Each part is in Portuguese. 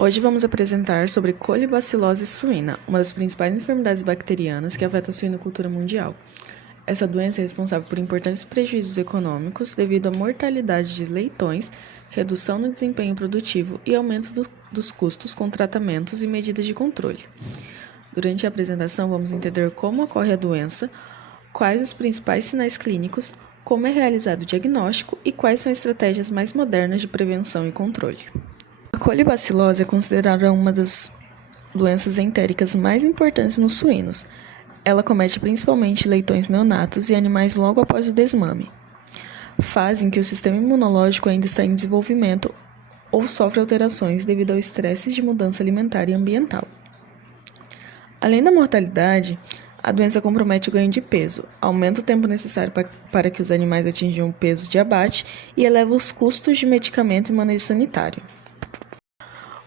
Hoje vamos apresentar sobre colibacilose suína, uma das principais enfermidades bacterianas que afeta a suinocultura mundial. Essa doença é responsável por importantes prejuízos econômicos devido à mortalidade de leitões, redução no desempenho produtivo e aumento dos custos com tratamentos e medidas de controle. Durante a apresentação, vamos entender como ocorre a doença, quais os principais sinais clínicos, como é realizado o diagnóstico e quais são as estratégias mais modernas de prevenção e controle. A colibacilose é considerada uma das doenças entéricas mais importantes nos suínos. Ela comete principalmente leitões neonatos e animais logo após o desmame, fase em que o sistema imunológico ainda está em desenvolvimento ou sofre alterações devido ao estresse de mudança alimentar e ambiental. Além da mortalidade, a doença compromete o ganho de peso, aumenta o tempo necessário para que os animais atinjam o peso de abate e eleva os custos de medicamento e manejo sanitário.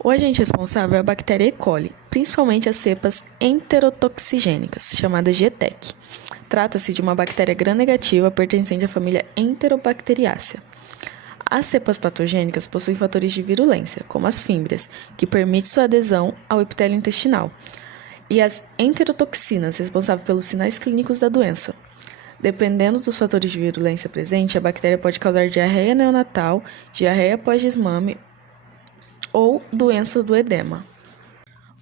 O agente responsável é a bactéria E. coli, principalmente as cepas enterotoxigênicas, chamadas de ETEC. Trata-se de uma bactéria gram-negativa pertencente à família Enterobacteriaceae. As cepas patogênicas possuem fatores de virulência, como as fímbrias, que permite sua adesão ao epitélio intestinal, e as enterotoxinas, responsáveis pelos sinais clínicos da doença. Dependendo dos fatores de virulência presentes, a bactéria pode causar diarreia neonatal, diarreia pós-desmame ou doença do edema.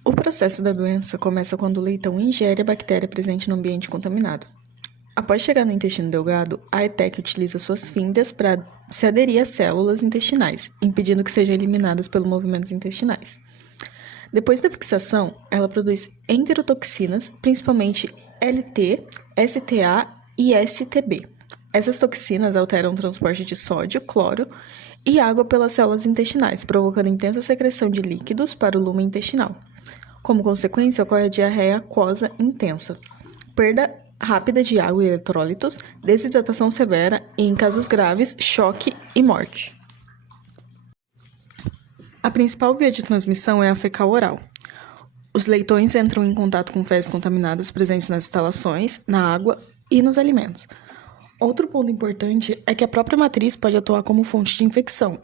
O processo da doença começa quando o leitão ingere a bactéria presente no ambiente contaminado. Após chegar no intestino delgado, a ETEC utiliza suas fímbrias para se aderir às células intestinais, impedindo que sejam eliminadas pelos movimentos intestinais. Depois da fixação, ela produz enterotoxinas, principalmente LT, STA e STB. Essas toxinas alteram o transporte de sódio, cloro e água pelas células intestinais, provocando intensa secreção de líquidos para o lumen intestinal. Como consequência, ocorre a diarreia aquosa intensa, perda rápida de água e eletrólitos, desidratação severa e, em casos graves, choque e morte. A principal via de transmissão é a fecal-oral. Os leitões entram em contato com fezes contaminadas presentes nas instalações, na água e nos alimentos. Outro ponto importante é que a própria matriz pode atuar como fonte de infecção,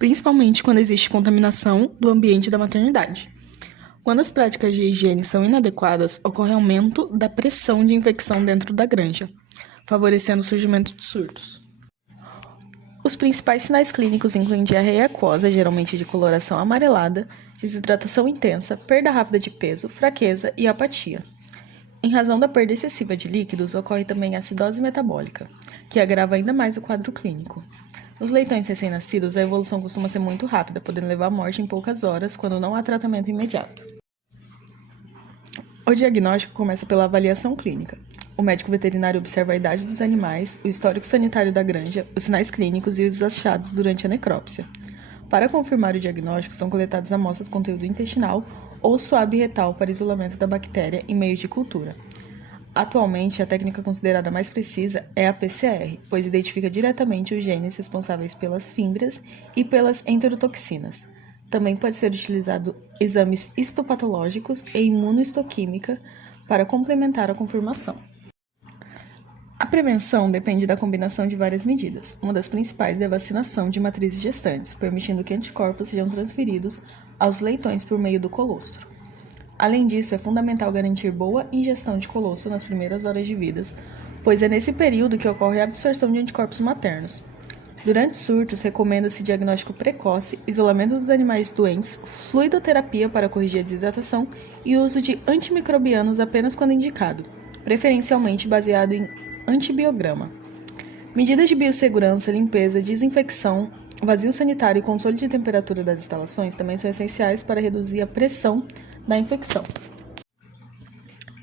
principalmente quando existe contaminação do ambiente da maternidade. Quando as práticas de higiene são inadequadas, ocorre aumento da pressão de infecção dentro da granja, favorecendo o surgimento de surtos. Os principais sinais clínicos incluem diarreia aquosa, geralmente de coloração amarelada, desidratação intensa, perda rápida de peso, fraqueza e apatia. Em razão da perda excessiva de líquidos, ocorre também acidose metabólica, que agrava ainda mais o quadro clínico. Nos leitões recém-nascidos, a evolução costuma ser muito rápida, podendo levar à morte em poucas horas, quando não há tratamento imediato. O diagnóstico começa pela avaliação clínica. O médico veterinário observa a idade dos animais, o histórico sanitário da granja, os sinais clínicos e os achados durante a necrópsia. Para confirmar o diagnóstico, são coletadas amostras do conteúdo intestinal ou suave retal para isolamento da bactéria em meio de cultura. Atualmente, a técnica considerada mais precisa é a PCR, pois identifica diretamente os genes responsáveis pelas fímbrias e pelas enterotoxinas. Também pode ser utilizado exames histopatológicos e imunohistoquímica para complementar a confirmação. A prevenção depende da combinação de várias medidas. Uma das principais é a vacinação de matrizes gestantes, permitindo que anticorpos sejam transferidos aos leitões por meio do colostro. Além disso, é fundamental garantir boa ingestão de colostro nas primeiras horas de vida, pois é nesse período que ocorre a absorção de anticorpos maternos. Durante surtos, recomenda-se diagnóstico precoce, isolamento dos animais doentes, fluidoterapia para corrigir a desidratação e uso de antimicrobianos apenas quando indicado, preferencialmente baseado em antibiograma. Medidas de biossegurança, limpeza, desinfecção, vazio sanitário e controle de temperatura das instalações também são essenciais para reduzir a pressão da infecção.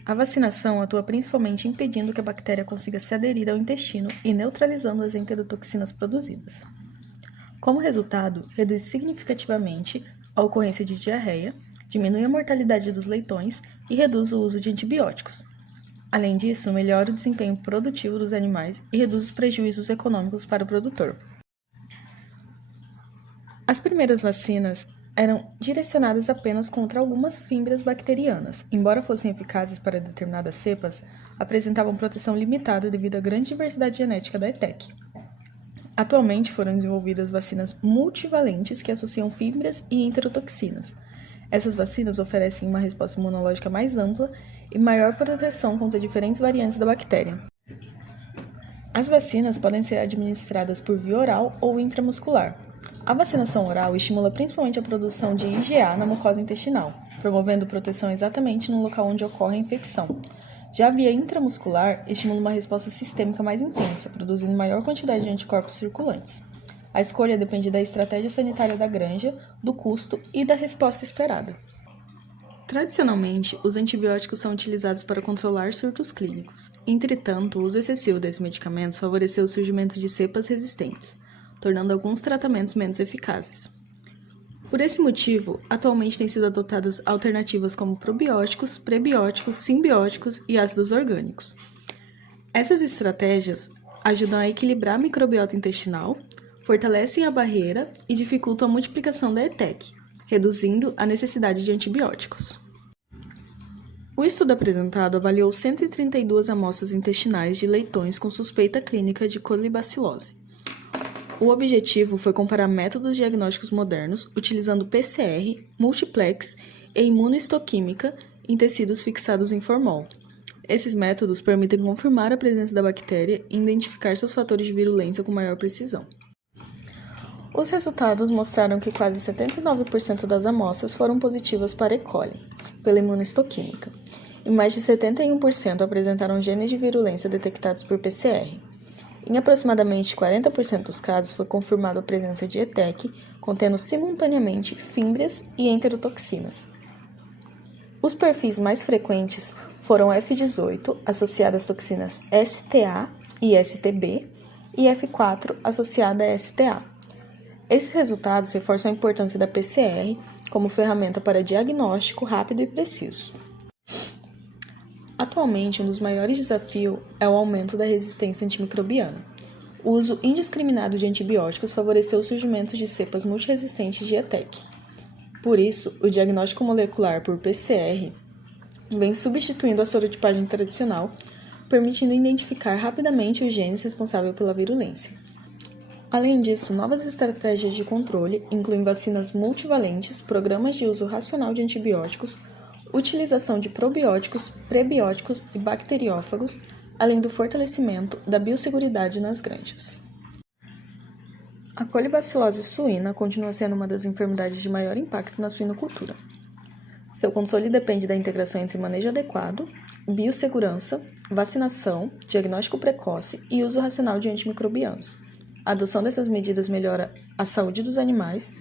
A vacinação atua principalmente impedindo que a bactéria consiga se aderir ao intestino e neutralizando as enterotoxinas produzidas. Como resultado, reduz significativamente a ocorrência de diarreia, diminui a mortalidade dos leitões e reduz o uso de antibióticos. Além disso, melhora o desempenho produtivo dos animais e reduz os prejuízos econômicos para o produtor. As primeiras vacinas eram direcionadas apenas contra algumas fímbrias bacterianas. Embora fossem eficazes para determinadas cepas, apresentavam proteção limitada devido à grande diversidade genética da ETEC. Atualmente foram desenvolvidas vacinas multivalentes que associam fímbrias e enterotoxinas. Essas vacinas oferecem uma resposta imunológica mais ampla e maior proteção contra diferentes variantes da bactéria. As vacinas podem ser administradas por via oral ou intramuscular. A vacinação oral estimula principalmente a produção de IgA na mucosa intestinal, promovendo proteção exatamente no local onde ocorre a infecção. Já a via intramuscular estimula uma resposta sistêmica mais intensa, produzindo maior quantidade de anticorpos circulantes. A escolha depende da estratégia sanitária da granja, do custo e da resposta esperada. Tradicionalmente, os antibióticos são utilizados para controlar surtos clínicos. Entretanto, o uso excessivo desses medicamentos favoreceu o surgimento de cepas resistentes, tornando alguns tratamentos menos eficazes. Por esse motivo, atualmente têm sido adotadas alternativas como probióticos, prebióticos, simbióticos e ácidos orgânicos. Essas estratégias ajudam a equilibrar a microbiota intestinal, fortalecem a barreira e dificultam a multiplicação da ETEC, reduzindo a necessidade de antibióticos. O estudo apresentado avaliou 132 amostras intestinais de leitões com suspeita clínica de colibacilose. O objetivo foi comparar métodos diagnósticos modernos utilizando PCR, multiplex e imunohistoquímica em tecidos fixados em formol. Esses métodos permitem confirmar a presença da bactéria e identificar seus fatores de virulência com maior precisão. Os resultados mostraram que quase 79% das amostras foram positivas para E. coli, pela imunohistoquímica, e mais de 71% apresentaram genes de virulência detectados por PCR. Em aproximadamente 40% dos casos foi confirmada a presença de ETEC, contendo simultaneamente fímbrias e enterotoxinas. Os perfis mais frequentes foram F18, associado às toxinas STA e STB, e F4, associada a STA. Esses resultados reforçam a importância da PCR como ferramenta para diagnóstico rápido e preciso. Atualmente, um dos maiores desafios é o aumento da resistência antimicrobiana. O uso indiscriminado de antibióticos favoreceu o surgimento de cepas multiresistentes de ETEC. Por isso, o diagnóstico molecular por PCR vem substituindo a sorotipagem tradicional, permitindo identificar rapidamente os genes responsáveis pela virulência. Além disso, novas estratégias de controle incluem vacinas multivalentes, programas de uso racional de antibióticos, utilização de probióticos, prebióticos e bacteriófagos, além do fortalecimento da biosseguridade nas granjas. A colibacilose suína continua sendo uma das enfermidades de maior impacto na suinocultura. Seu controle depende da integração entre manejo adequado, biossegurança, vacinação, diagnóstico precoce e uso racional de antimicrobianos. A adoção dessas medidas melhora a saúde dos animais,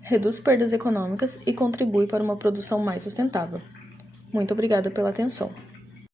reduz perdas econômicas e contribui para uma produção mais sustentável. Muito obrigada pela atenção.